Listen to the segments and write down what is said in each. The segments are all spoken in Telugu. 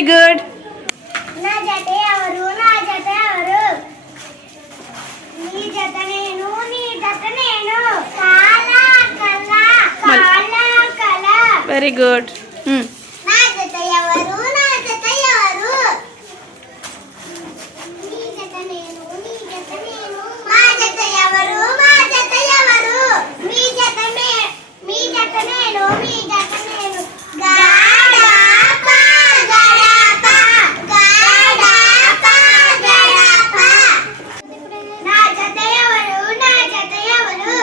Very good. నా జత ఎవరు, నా జత ఎవరు? నీ జత నేను, నీ జత నేను. కాల కల కాల కల. Very good. నా జత ఎవరు, నా జత ఎవరు? నీ జత నేను, నీ జత నేను. మా జత ఎవరు, మా జత ఎవరు? మీ జత మీ జత నేను, మీ జత నేను. గడప గడప గడప గడప. నా జత ఎవరు, నా జత ఎవరు?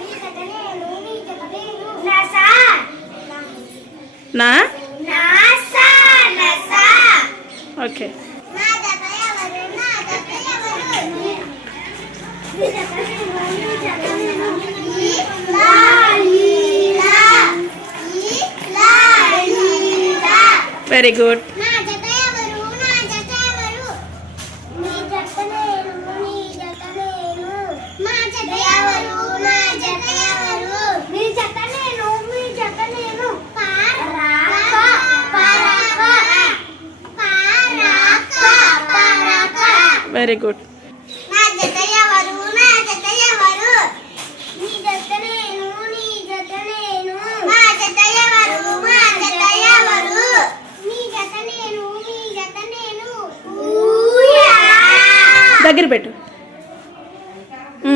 నీ జత నేను, నీ జత నేను. నసా నా నసా నసా. ఓకే. నా జత ఎవరు, నా జత ఎవరు? నీ జత నేను, నీ జత నేను. ఈలా ఈలా ఈలా ఈలా. Very good. నా జత ఎవరు, నా జత ఎవరు? నీ జత నేను, నీ జత నేను. మా జత ఎవరు, నా జత ఎవరు? నీ జత నేను, మీ జత నేను. పరాక పరాక పరాక పరాక. Very good. నా జత ఎవరు, నా జత ఎవరు? నీ జత నేను, నీ జత నేను. మా జత ఎవరు, మా జత ఎవరు? నీ జత నేను, మీ జత నేను. ఊయా దగ్గర పెట్టు. ఊ